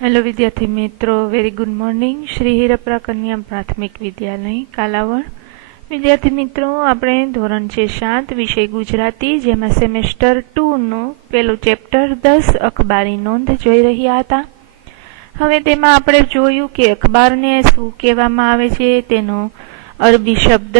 Hello વિદ્યાર્થી મિત્રો, very good morning. Shri Hirpara કન્યા પ્રાથમિક વિદ્યાલય કાલાવડ. વિદ્યાર્થી મિત્રો, આપણે ધોરણ છે 7 વિષય ગુજરાતી, જેમાં સેમેસ્ટર 2 નું પેલું ચેપ્ટર 10 અખબારી નોંધ જોઈ રહ્યા હતા. હવે તેમાં આપણે જોયું કે અખબારને શું કહેવામાં આવે છે, તેનો અરબી શબ્દ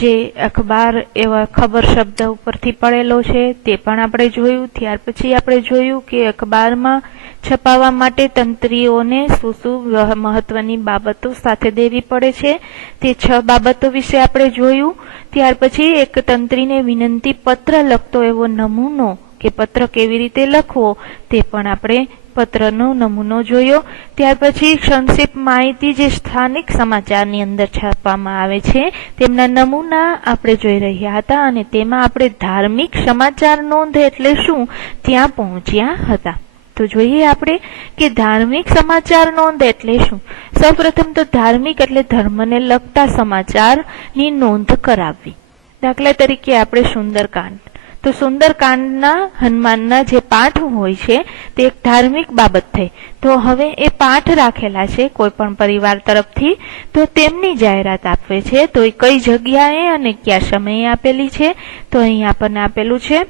જે અખબાર એવા ખબર શબ્દ ઉપરથી પડેલો છે તે પણ આપણે જોયું. ત્યાર પછી આપણે જોયું કે અખબારમાં છપાવવા માટે તંત્રીઓને શું શું મહત્વની બાબતો સાથે દેવી પડે છે, તે 6 બાબતો વિશે આપણે જોયું. ત્યાર પછી એક તંત્રીને વિનંતી પત્ર લખતો એવો નમૂનો કે પત્ર કેવી રીતે લખવો તે પણ આપણે પત્રનો નમૂનો જોયો. ત્યાર પછી સંક્ષિપ્ત માહિતી જે સ્થાનિક સમાચારની અંદર છાપવામાં આવે છે તેમના નમૂના આપણે જોઈ રહ્યા હતા, અને તેમાં આપણે ધાર્મિક સમાચાર નોંધ એટલે શું ત્યાં પહોંચ્યા હતા. તો જોઈએ આપણે કે ધાર્મિક સમાચાર નોંધ એટલે શું. સૌપ્રથમ તો ધાર્મિક એટલે ધર્મને લગતા સમાચારની નોંધ કરાવવી. દાખલા તરીકે આપણે સુંદરકાંડ, તો સુંદરકાંડના હનુમાનના જે પાઠ હોય છે તે એક ધાર્મિક બાબત થઈ. તો હવે એ પાઠ રાખેલા છે કોઈ પણ પરિવાર તરફથી, તો તેમની જાહેરાત આપે છે. તો એ કઈ જગ્યાએ અને કયા સમયે આપેલી છે, તો અહીં આપણને આપેલું છે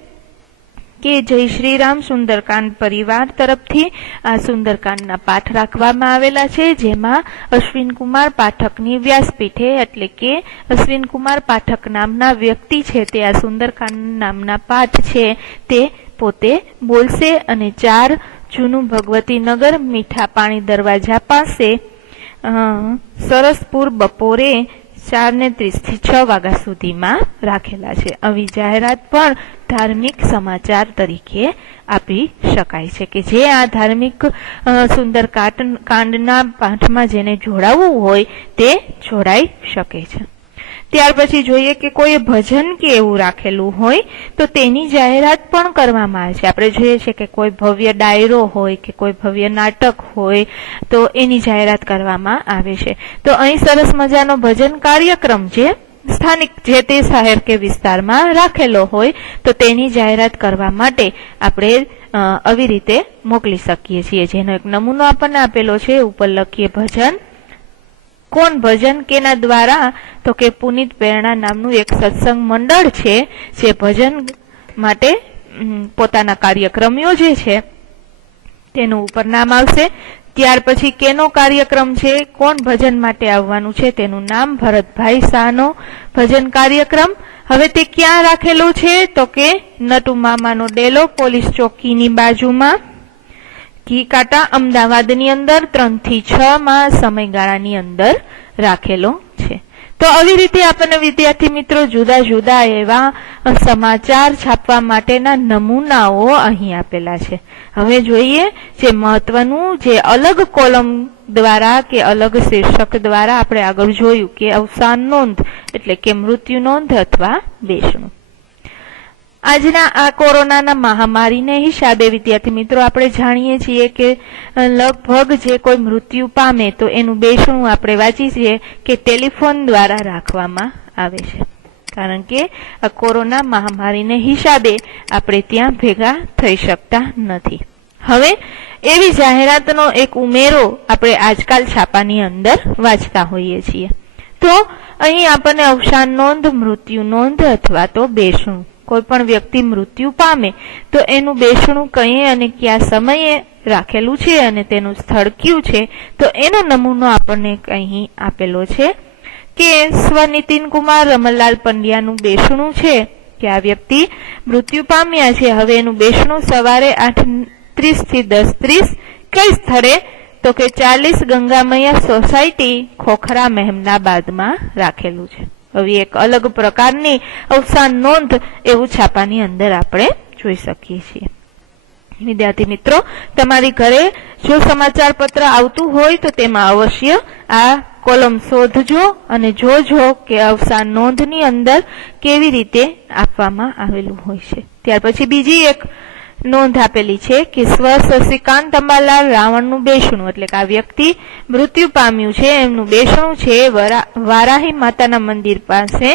કે જય શ્રી રામ સુંદરકાંડ પરિવાર તરફથી આ સુંદરકાંડના પાઠ રાખવામાં આવેલા છે, જેમાં અશ્વિનકુમાર પાઠકની વ્યાસપીઠે, એટલે કે અશ્વિનકુમાર પાઠક નામના વ્યક્તિ છે તે આ સુંદરકાંડ નામના પાઠ છે તે પોતે બોલશે. અને 4 જૂનું ભગવતી નગર મીઠા પાણી દરવાજા પાસે સરસપુર બપોરે 4:30 થી 6 વાગ્યા સુધીમાં રાખેલા છે. આવી જાહેરાત પણ ધાર્મિક સમાચાર તરીકે આપી શકાય છે, કે જે આ ધાર્મિક સુંદરકાંડના પાઠમાં જેને જોડાવવું હોય તે જોડાઈ શકે છે. ત્યાર પછી જોઈએ કે કોઈ ભજન કે એવું રાખેલું હોય તો તેની જાહેરાત પણ કરવામાં આવે છે. આપણે જોઈએ છે કે કોઈ ભવ્ય ડાયરો હોય કે કોઈ ભવ્ય નાટક હોય તો એની જાહેરાત કરવામાં આવે છે. તો અહીં સરસ મજાનો ભજન કાર્યક્રમ જે સ્થાનિક જે તે શહેર કે વિસ્તારમાં રાખેલો હોય તો તેની જાહેરાત કરવા માટે આપણે આવી રીતે મોકલી શકીએ છીએ. જેનો એક નમૂનો આપણને આપેલો છે, ઉપર લખીએ ભજન. કોણ ભજન કેના દ્વારા, તો કે પુનિત પ્રેરણા નામનું એક સત્સંગ મંડળ છે જે ભજન માટે પોતાના કાર્યક્રમ યોજે છે, તેનું ઉપર નામ આવશે. ત્યાર પછી કેનો કાર્યક્રમ છે, કોણ ભજન માટે આવવાનું છે, તેનું નામ ભરતભાઈ શાહનો ભજન કાર્યક્રમ. હવે તે ક્યાં રાખેલું છે, તો કે નટુ મામાનો ડેલો પોલીસ ચોકીની બાજુમાં, ઘી કાંટા અમદાવાદની અંદર 3 થી 6 સમયગાળાની અંદર રાખેલો છે. તો આવી રીતે આપણને વિદ્યાર્થી મિત્રો જુદા જુદા એવા સમાચાર છાપવા માટેના નમૂનાઓ અહીં આપેલા છે. હવે જોઈએ જે મહત્વનું, જે અલગ કોલમ દ્વારા કે અલગ શીર્ષક દ્વારા આપણે આગળ જોયું કે અવસાન નોંધ એટલે કે મૃત્યુ નોંધ અથવા બેસણું. આજના આ કોરોનાના મહામારીને હિસાબે વિદ્યાર્થી મિત્રો આપણે જાણીએ છીએ કે લગભગ જે કોઈ મૃત્યુ પામે તો એનું બેસણું આપણે વાંચીએ છીએ કે ટેલિફોન દ્વારા રાખવામાં આવે છે, કારણ કે આ કોરોના મહામારીને હિસાબે આપણે ત્યાં ભેગા થઈ શકતા નથી. હવે એવી જાહેરાતનો એક ઉમેરો આપણે આજકાલ છાપાની અંદર વાંચતા હોઈએ છીએ. તો અહીં આપણને અવસાન નોંધ, મૃત્યુ નોંધ અથવા તો બેસણું, કોઈ પણ વ્યક્તિ મૃત્યુ પામે તો એનું બેસણું કઈ અને કયા સમયે રાખેલું છે અને તેનું સ્થળ કયું છે, તો એનો નમૂનો આપણને અહીં આપેલો છે કે સ્વનિતિન કુમાર રમણલાલ પંડ્યાનું બેસણું છે કે આ વ્યક્તિ મૃત્યુ પામ્યા છે. હવે એનું બેસણું સવારે 8:30 થી 10:30 કઈ સ્થળે, તો કે 40 ગંગામૈયા સોસાયટી ખોખરા મહેમદાબાદમાં રાખેલું છે. હવે એક અલગ પ્રકારની અવસાન નોંધ એવું છાપાની અંદર આપણે જોઈ શકીએ છીએ. વિદ્યાર્થી મિત્રો, તમારી ઘરે જો સમાચાર પત્ર આવતું હોય તો તેમાં અવશ્ય આ કોલમ શોધજો અને જોજો કે અવસાન નોંધની અંદર કેવી રીતે આપવામાં આવેલું હોય છે. ત્યાર પછી બીજી એક નોંધ આપેલી છે કે સ્વ શશિકાંત અંબાલાલ રાવણનું બેસણું, એટલે કે આ વ્યક્તિ મૃત્યુ પામ્યું છે, એમનું બેસણું છે વારાહી માતાના મંદિર પાસે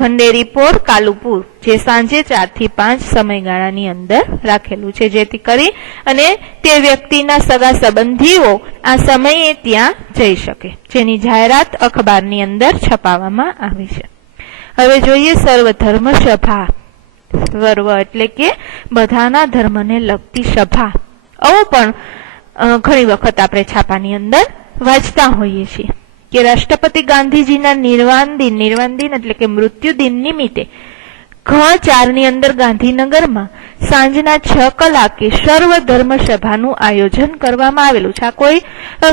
ભંડેરીપોર કાલુપુર, જે સાંજે 4 થી 5 સમયગાળાની અંદર રાખેલું છે, જેથી કરી અને તે વ્યક્તિના સગા સંબંધીઓ આ સમયે ત્યાં જઈ શકે, જેની જાહેરાત અખબારની અંદર છપાવવામાં આવી છે. હવે જોઈએ સર્વધર્મ સભા. સર્વ એટલે કે બધાના ધર્મને લગતી સભા. આવો પણ ઘણી વખત આપણે છાપાની અંદર વાંચતા હોઈએ છીએ કે રાષ્ટ્રપતિ ગાંધીજીના નિર્વાણ દિન એટલે કે મૃત્યુ દિન નિમિત્તે ઘ 4 ની અંદર ગાંધીનગરમાં સાંજના 6 કલાકે સર્વ ધર્મ સભાનું આયોજન કરવામાં આવેલું છે. આ કોઈ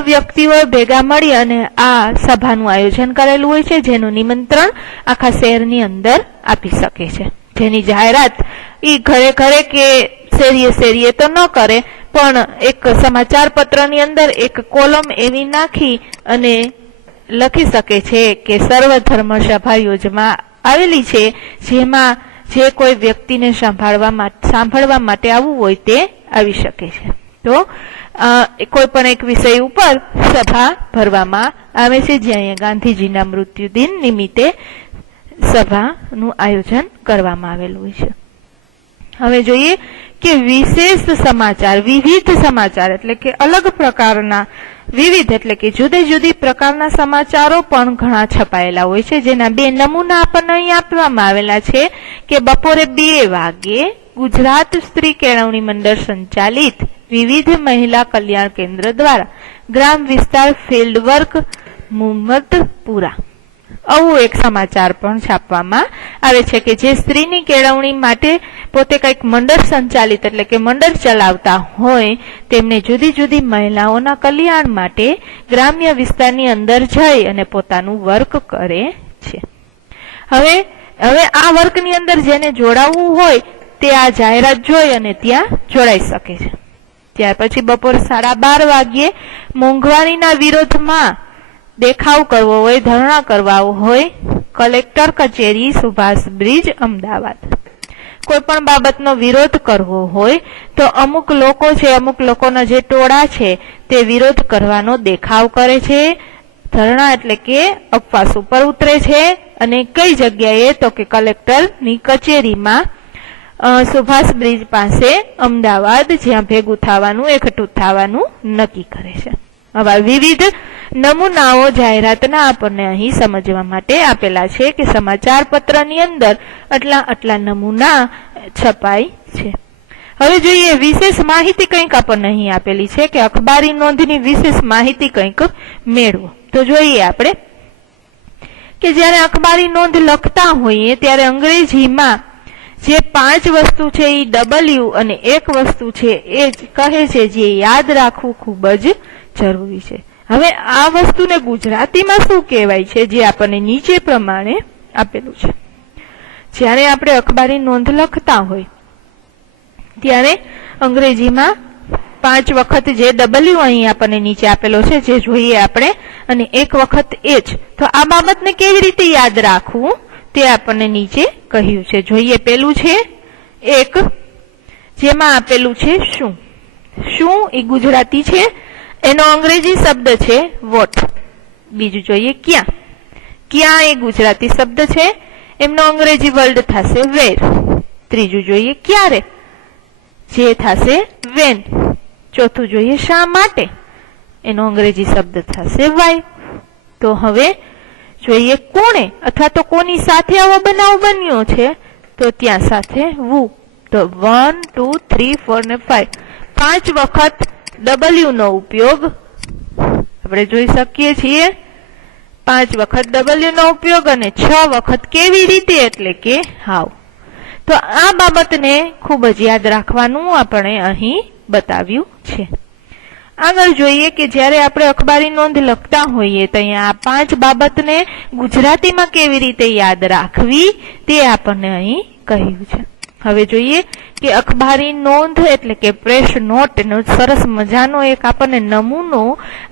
વ્યક્તિઓ ભેગા મળી અને આ સભાનું આયોજન કરેલું હોય છે, જેનું નિમંત્રણ આખા શહેરની અંદર આપી શકે છે, જેની જાહેરાત ઈ ઘરે ઘરે કે શેરીએ તો ન કરે, પણ એક સમાચાર પત્રની અંદર એક કોલમ એવી નાખી અને લખી શકે છે કે સર્વ ધર્મ સભા યોજવામાં આવેલી છે, જેમાં જે કોઈ વ્યક્તિને સાંભળવા માટે આવવું હોય તે આવી શકે છે. તો કોઈ પણ એક વિષય ઉપર સભા ભરવામાં આવે છે, જે અહીંયા ગાંધીજીના મૃત્યુ દિન નિમિત્તે સભાનું આયોજન કરવામાં આવેલું હોય છે. હવે જોઈએ કે વિશેષ સમાચાર, વિવિધ સમાચાર એટલે કે અલગ પ્રકારના, વિવિધ એટલે કે જુદી જુદી પ્રકારના સમાચારો પણ ઘણા છપાયેલા હોય છે, જેના 2 નમૂના આપણને અહીં આપવામાં આવેલા છે કે બપોરે 2 વાગે ગુજરાત સ્ત્રી કેળવણી મંડળ સંચાલિત વિવિધ મહિલા કલ્યાણ કેન્દ્ર દ્વારા ગ્રામ વિસ્તાર ફિલ્ડ વર્ક મુહમ્મદપુરા, આવું એક સમાચાર પણ છાપવામાં આવે છે કે જે સ્ત્રીની કેળવણી માટે પોતે કંઈક મંડળ સંચાલિત એટલે કે મંડળ ચલાવતા હોય, તેમને જુદી જુદી મહિલાઓના કલ્યાણ માટે ગ્રામ્ય વિસ્તારની અંદર જઈ અને પોતાનું વર્ક કરે છે. હવે આ વર્કની અંદર જેને જોડાવવું હોય તે આ જાહેરાત જોઈ અને ત્યાં જોડાઈ શકે છે. ત્યાર પછી બપોરે 12:30 વાગ્યે મોંઘવારીના વિરોધમાં દેખાવ કરવો હોય, ધરણા કરવા હોય, કલેક્ટર કચેરી સુભાષ બ્રિજ અમદાવાદ. કોઈ પણ બાબતનો વિરોધ કરવો હોય તો અમુક લોકો છે, અમુક લોકોના જે ટોળા છે તે વિરોધ કરવાનો દેખાવ કરે છે, ધરણા એટલે કે ઉપવાસ ઉપર ઉતરે છે, અને કઈ જગ્યાએ તો કે કલેક્ટરની કચેરીમાં સુભાષ બ્રિજ પાસે અમદાવાદ, જ્યાં ભેગું થવાનું, એકઠું થવાનું નક્કી કરે છે. હવે વિવિધ નમૂનાઓ જાહેરાતના આપણને અહીં સમજવા માટે આપેલા છે કે સમાચાર પત્રની અંદર આટલા નમૂના છપાય છે. હવે જોઈએ વિશેષ માહિતી કંઈક આપણને અહીં આપેલી છે કે અખબારી નોંધની વિશેષ માહિતી કંઈક મેળવો. તો જોઈએ આપણે કે જ્યારે અખબારી નોંધ લખતા હોઈએ ત્યારે અંગ્રેજીમાં જે 5 વસ્તુ છે એ W અને એક વસ્તુ છે એ કહે છે, જે યાદ રાખવું ખૂબ જ જરૂરી છે. હવે આ વસ્તુને ગુજરાતીમાં શું કહેવાય છે, જે આપણને નીચે પ્રમાણે આપેલું છે. જ્યારે આપણે અખબારી નોંધ લખતા હોય ત્યારે અંગ્રેજીમાં 5 વખત જે W અહીં આપણને નીચે આપેલો છે, જે જોઈએ આપણે, અને એક વખત H. તો આ બાબતને કેવી રીતે યાદ રાખવું તે આપણને નીચે કહ્યું છે. જોઈએ, પેલું છે એક, જેમાં આપેલું છે શું. શું એ ગુજરાતી છે, એનો અંગ્રેજી શબ્દ છે વોટ. બીજું જોઈએ ક્યાં. ક્યાં એ ગુજરાતી શબ્દ છે, એમનો અંગ્રેજી વર્ડ થશે વેર. ત્રીજું જોઈએ ક્યારે, જે થશે વેન. ચોથું જોઈએ શા માટે, એનો અંગ્રેજી શબ્દ થશે વાય. તો હવે જોઈએ કોણે અથવા તો કોની સાથે આવો બનાવ બન્યો છે, તો ત્યાં સાથે વુ. તો 1, 2, 3, 4 ને 5, 5 વખત W નો ઉપયોગ આપણે જોઈ શકીએ છીએ. 5 વખત W નો ઉપયોગ અને 6 વખત કેવી રીતે એટલે કે હાવ. તો આ બાબતને ખૂબ જ યાદ રાખવાનું આપણે અહીં બતાવ્યું છે. આગળ જોઈએ કે જ્યારે આપણે અખબારી નોંધ લખતા હોઈએ તો અહીંયા આ 5 બાબતને ગુજરાતીમાં કેવી રીતે યાદ રાખવી તે આપણને અહીં કહ્યું છે. હવે જોઈએ કે અખબારી નોંધ એટલે કે પ્રેસ નોટ નો સરસ મજાનો એક આપણને નમૂનો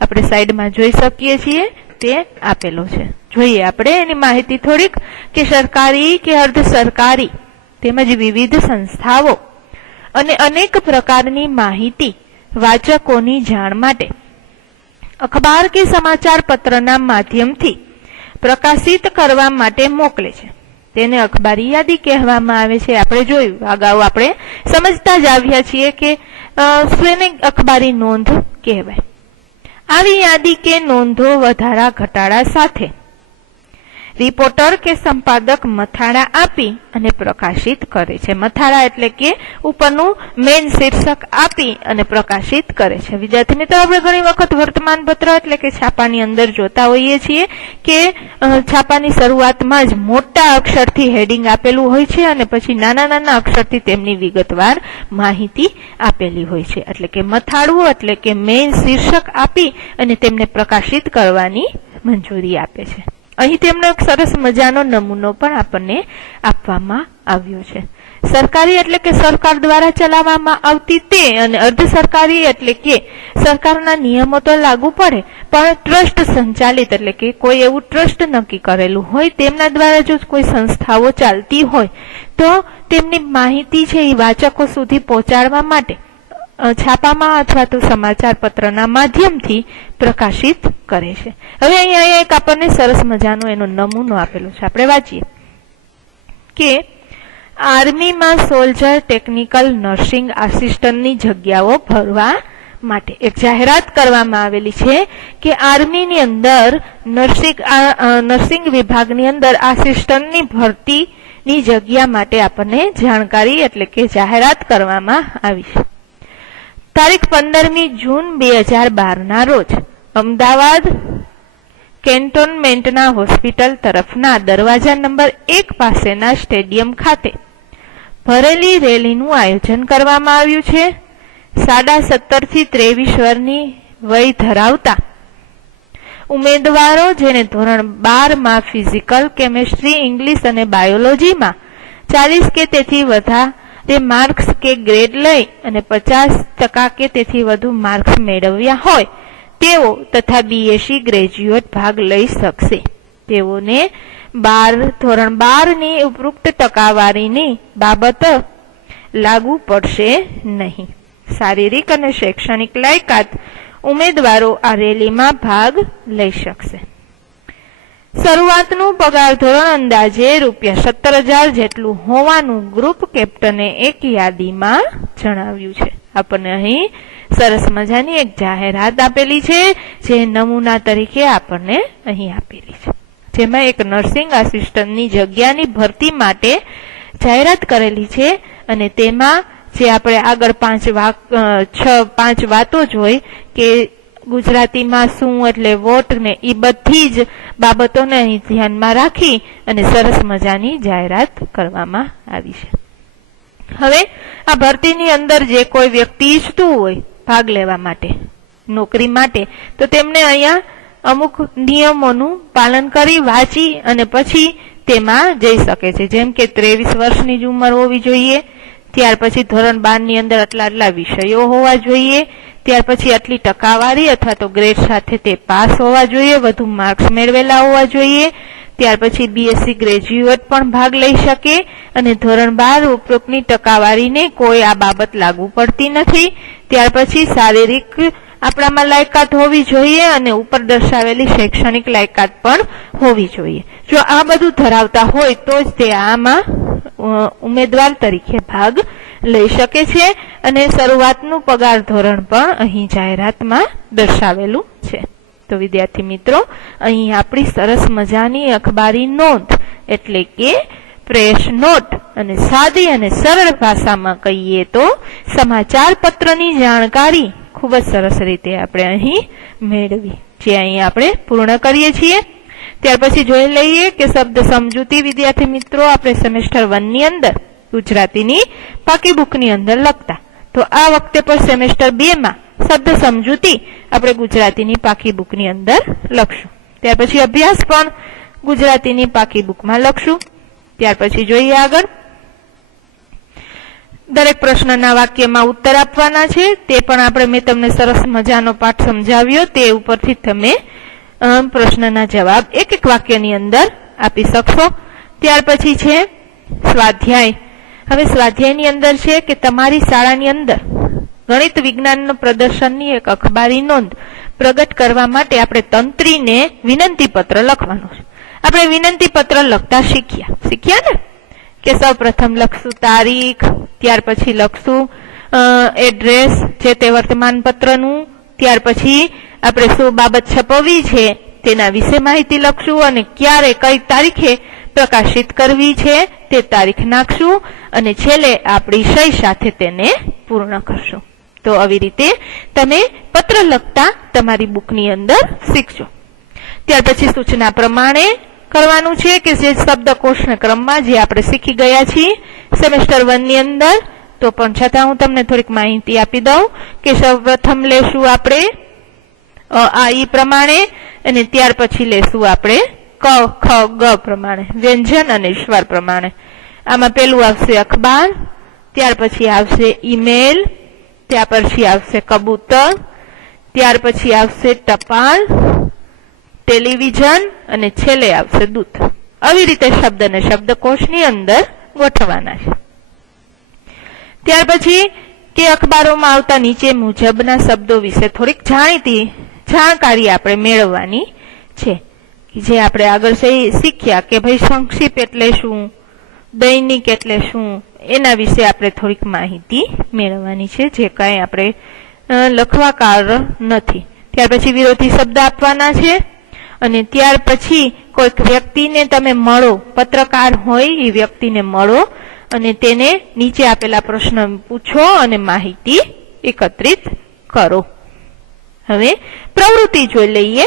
આપણે સાઈડમાં જોઈ શકીએ છીએ, તે આપેલો છે. જોઈએ આપણે એની માહિતી થોડીક કે સરકારી કે અર્ધ સરકારી તેમજ વિવિધ સંસ્થાઓ અને અનેક પ્રકારની માહિતી વાચકોની જાણ માટે અખબાર કે સમાચાર પત્રના માધ્યમથી પ્રકાશિત કરવા માટે મોકલે છે. તેને અખબારી યાદી કહેવામાં આવે છે. આપણે જોયું અગાઉ, આપણે સમજતા જ આવ્યા છીએ કે શેને અખબારી નોંધ કહેવાય. આવી યાદી કે નોંધો વધારા ઘટાડા સાથે રિપોર્ટર કે સંપાદક મથાળા આપી અને પ્રકાશિત કરે છે. મથાળા એટલે કે ઉપરનું મેઇન શીર્ષક આપી અને પ્રકાશિત કરે છે. વિદ્યાર્થી મિત્રો, આપણે ઘણી વખત વર્તમાનપત્ર એટલે કે છાપાની અંદર જોતા હોઈએ છીએ કે છાપાની શરૂઆતમાં જ મોટા અક્ષરથી હેડિંગ આપેલું હોય છે અને પછી નાના નાના અક્ષરથી તેમની વિગતવાર માહિતી આપેલી હોય છે. એટલે કે મથાળું એટલે કે મેઇન શીર્ષક આપી અને તેમને પ્રકાશિત કરવાની મંજૂરી આપે છે. અહીં તેમનો એક સરસ મજાનો નમૂનો પણ આપણને આપવામાં આવ્યો છે. સરકારી એટલે કે સરકાર દ્વારા ચલાવવામાં આવતી તે, અને અર્ધ સરકારી એટલે કે સરકારના નિયમો તો લાગુ પડે પણ ટ્રસ્ટ સંચાલિત એટલે કે કોઈ એવું ટ્રસ્ટ નક્કી કરેલું હોય, તેમના દ્વારા જો કોઈ સંસ્થાઓ ચાલતી હોય તો તેમની માહિતી છે એ વાચકો સુધી પહોંચાડવા માટે છાપામાં અથવા તો સમાચાર પત્રના માધ્યમથી પ્રકાશિત કરે છે. હવે અહીંયા એક આપણને સરસ મજાનો એનો નમૂનો આપેલો છે. આપણે વાંચીએ કે આર્મીમાં સોલ્જર ટેકનિકલ નર્સિંગ આસિસ્ટન્ટની જગ્યાઓ ભરવા માટે એક જાહેરાત કરવામાં આવેલી છે કે આર્મીની અંદર નર્સિંગ વિભાગની અંદર આસિસ્ટન્ટની ભરતીની જગ્યા માટે આપણને જાણકારી એટલે કે જાહેરાત કરવામાં આવી છે. તારીખ 15મી જૂન 2012 ના રોજ અમદાવાદ કેન્ટોનમેન્ટના હોસ્પિટલ તરફના દરવાજા નંબર 1 પાસેના સ્ટેડિયમ ખાતે ભરેલી રેલીનું આયોજન કરવામાં આવ્યું છે. 17.5 થી 23 વર્ષની વય ધરાવતા ઉમેદવારો જેને ધોરણ 12 માં ફિઝિકલ, કેમેસ્ટ્રી, ઇંગ્લિશ અને બાયોલોજીમાં 40 કે તેથી વધારે માર્ક્સ કે ગ્રેડ લઈ અને 50% કે તેથી વધુ માર્ક્સ મેળવ્યા હોય તેઓ તથા બીએસસી ગ્રેજ્યુએટ ભાગ લઈ શકશે. તેઓને ધોરણ 12 ની ઉપરોક્ત ટકાવારીની બાબત લાગુ પડશે નહીં. શારીરિક અને શૈક્ષણિક લાયકાત ઉમેદવારો આ રેલીમાં ભાગ લઈ શકશે. શરૂઆતનું પગાર ધોરણ અંદાજે ₹17,000 જેટલું હોવાનું ગ્રુપ કેપ્ટને એક યાદીમાં જણાવ્યું છે. આપણને અહીં સરસ મજાની એક જાહેરાત આપેલી છે જે નમૂના તરીકે આપણને અહીં આપેલી છે, જેમાં એક નર્સિંગ આસિસ્ટન્ટની જગ્યાની ભરતી માટે જાહેરાત કરેલી છે અને તેમાં જે આપણે આગળ 5 વાતો જોઈ કે ગુજરાતીમાં શું એટલે વોટ ને એ બધી જ બાબતોને અહીં ધ્યાનમાં રાખી અને સરસ મજાની જાહેરાત કરવામાં આવી છે. હવે આ ભરતીની અંદર જે કોઈ વ્યક્તિ ઈચ્છતું હોય ભાગ લેવા માટે, નોકરી માટે, તો તેમને અહીંયા અમુક નિયમોનું પાલન કરી વાંચી અને પછી તેમાં જઈ શકે છે. જેમ કે 23 વર્ષની જ ઉંમર હોવી જોઈએ, ત્યાર પછી ધોરણ 12 ની અંદર આટલા વિષયો હોવા જોઈએ, ત્યાર પછી આટલી ટકાવારી અથવા તો ગ્રેડ સાથે તે પાસ હોવા જોઈએ, વધુ માર્ક્સ મેળવેલા હોવા જોઈએ, ત્યાર પછી બીએસસી ગ્રેજ્યુએટ પણ ભાગ લઈ શકે અને ધોરણ 12 ઉપરોક્તની ટકાવારીને કોઈ આ બાબત લાગુ પડતી નથી. ત્યાર પછી શારીરિક આપણામાં લાયકાત હોવી જોઈએ અને ઉપર દર્શાવેલી શૈક્ષણિક લાયકાત પણ હોવી જોઈએ. જો આ બધું ધરાવતા હોય તો જ તે આમાં ઉમેદવાર તરીકે ભાગ લઈ શકે છે અને શરૂઆતનું પગાર ધોરણ પણ અહીં જાહેરાતમાં દર્શાવેલું છે. તો વિદ્યાર્થી મિત્રો, અહીં આપણી સરસ મજાની અખબારી નોંધ એટલે કે પ્રેસ નોટ અને સાદી અને સરળ ભાષામાં કહીએ તો સમાચાર પત્રની જાણકારી ખૂબ જ સરસ રીતે આપણે અહીં મેળવી, જે અહીં આપણે પૂર્ણ કરીએ છીએ. ત્યાર પછી જોઈ લઈએ કે શબ્દ સમજૂતી વિદ્યાર્થી મિત્રો આપણે સેમેસ્ટર 1 ની અંદર ગુજરાતીની પાકી બુકની અંદર લખતા, તો આ વખતે પણ સેમેસ્ટર 2 માં શબ્દ સમજૂતી આપણે ગુજરાતીની પાકી બુકની અંદર લખશું. ત્યાર પછી અભ્યાસ પણ ગુજરાતીની પાકી બુકમાં લખશું. ત્યાર પછી જોઈએ આગળ દરેક પ્રશ્નના વાક્યમાં ઉત્તર આપવાના છે. તે પણ આપણે મેં તમને સરસ મજાનો પાઠ સમજાવ્યો, તે ઉપરથી તમે પ્રશ્નના જવાબ એક વાક્યની અંદર આપી શકશો. ત્યાર પછી છે સ્વાધ્યાય. હવે સ્વાધ્યાયની અંદર છે કે તમારી શાળાની અંદર ગણિત વિજ્ઞાનનો પ્રદર્શનની એક અખબારી નોંધ પ્રગટ કરવા માટે આપણે તંત્રીને વિનંતી પત્ર લખવાનું છે. આપણે વિનંતી પત્ર લખતા શીખ્યા ને કે સૌ પ્રથમ લખશું તારીખ, ત્યાર પછી લખશું એડ્રેસ જે તે વર્તમાન પત્રનું, ત્યાર પછી આપણે શું બાબત છપાવવી છે તેના વિશે માહિતી લખશું અને ક્યારે કઈ તારીખે પ્રકાશિત કરવી છે તે તારીખ નાખશું અને છેલ્લે આપણી સહી સાથે તેને પૂર્ણ કરશું. તો આવી રીતે તમે પત્ર લખતા તમારી બુકની અંદર શીખજો. ત્યાર પછી સૂચના પ્રમાણે કરવાનું છે કે જે શબ્દકોશના ક્રમમાં જે આપણે શીખી ગયા છીએ સેમેસ્ટર 1 ની અંદર, તો પણ છતાં હું તમને થોડીક માહિતી આપી દઉં કે સૌપ્રથમ લેશું આપણે આ ઈ પ્રમાણે અને ત્યાર પછી લેશું આપણે ક ખ ગ પ્રમાણે, વ્યંજન અને સ્વર પ્રમાણે. આમાં પેલું આવશે અખબાર, ત્યાર પછી આવશે ઈમેલ, ત્યાર પછી આવશે કબૂતર, ત્યાર પછી આવશે ટપાલ, ટેલિવિઝન અને છેલ્લે આવશે દૂત. આવી રીતે શબ્દને શબ્દકોશની અંદર ગોઠવવાના છે. ત્યાર પછી કે અખબારોમાં આવતા નીચે મુજબના શબ્દો વિશે થોડીક જાણકારી આપણે મેળવવાની છે, જે આપણે આગળ શીખ્યા કે ભાઈ સંક્ષિપ્ત એટલે શું, દૈનિક એટલે શું, એના વિશે આપણે થોડીક માહિતી મેળવવાની છે, જે કાંઈ આપણે લખવાકાર નથી. ત્યાર પછી વિરોધી શબ્દ આપવાના છે અને ત્યાર પછી કોઈક વ્યક્તિને તમે મળો, પત્રકાર હોય એ વ્યક્તિને મળો અને તેને નીચે આપેલા પ્રશ્ન પૂછો અને માહિતી એકત્રિત કરો. હવે પ્રવૃત્તિ જોઈ લઈએ.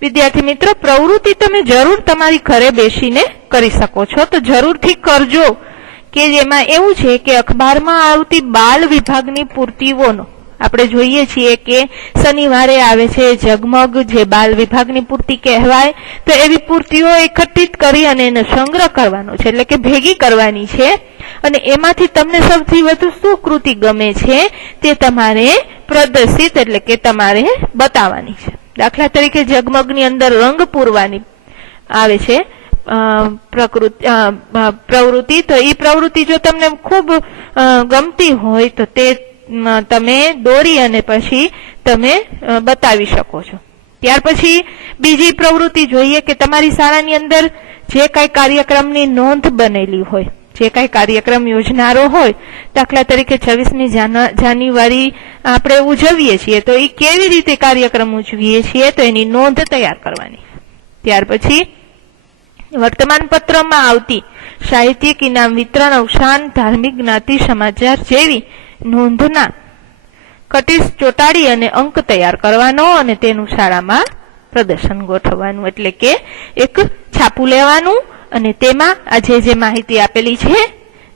વિદ્યાર્થી મિત્રો, પ્રવૃત્તિ તમે જરૂર તમારી ઘરે બેસીને કરી શકો છો, તો જરૂરથી કરજો. કે જેમાં એવું છે કે અખબારમાં આવતી બાલ વિભાગની પૂર્તિઓનો આપણે જોઈએ છીએ કે શનિવારે આવે છે ઝગમગ, જે બાલ વિભાગની પૂર્તિ કહેવાય. તો એવી પૂર્તિઓ એકત્રિત કરી અને એનો સંગ્રહ કરવાનો છે, એટલે કે ભેગી કરવાની છે અને એમાંથી તમને સૌથી વધુ શું કૃતિ ગમે છે તે તમારે પ્રદર્શિત એટલે કે તમારે બતાવવાની છે. દાખલા તરીકે ઝગમગની અંદર રંગ પૂરવાની આવે છે પ્રવૃત્તિ, તો એ પ્રવૃત્તિ જો તમને ખૂબ ગમતી હોય તો તે તમે દોરી અને પછી તમે બતાવી શકો છો. ત્યાર પછી બીજી પ્રવૃત્તિ જોઈએ કે તમારી શાળાની અંદર જે કઈ કાર્યક્રમની નોંધ બનેલી હોય, જે કઈ કાર્યક્રમ યોજનારો હોય, દાખલા તરીકે 26મી જાન્યુઆરી આપણે ઉજવીએ છીએ તો એ કેવી રીતે કાર્યક્રમ ઉજવીએ છીએ તો એની નોંધ તૈયાર કરવાની. ત્યાર પછી વર્તમાન પત્રમાં આવતી સાહિત્યિક ઇનામ વિતરણ, અવસાન, ધાર્મિક, જ્ઞાતિ સમાચાર જેવી નોંધના કટીસ ચોટાડી અને અંક તૈયાર કરવાનો અને તેનું શાળામાં પ્રદર્શન ગોઠવવાનું. એટલે કે એક છાપું લેવાનું અને તેમાં આ જે માહિતી આપેલી છે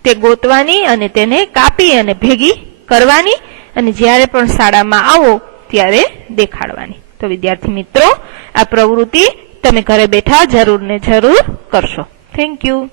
તે ગોતવાની અને તેને કાપી અને ભેગી કરવાની અને જ્યારે પણ શાળામાં આવો ત્યારે દેખાડવાની. તો વિદ્યાર્થી મિત્રો, આ પ્રવૃત્તિ તમે ઘરે બેઠા જરૂર ને જરૂર કરશો. Thank you.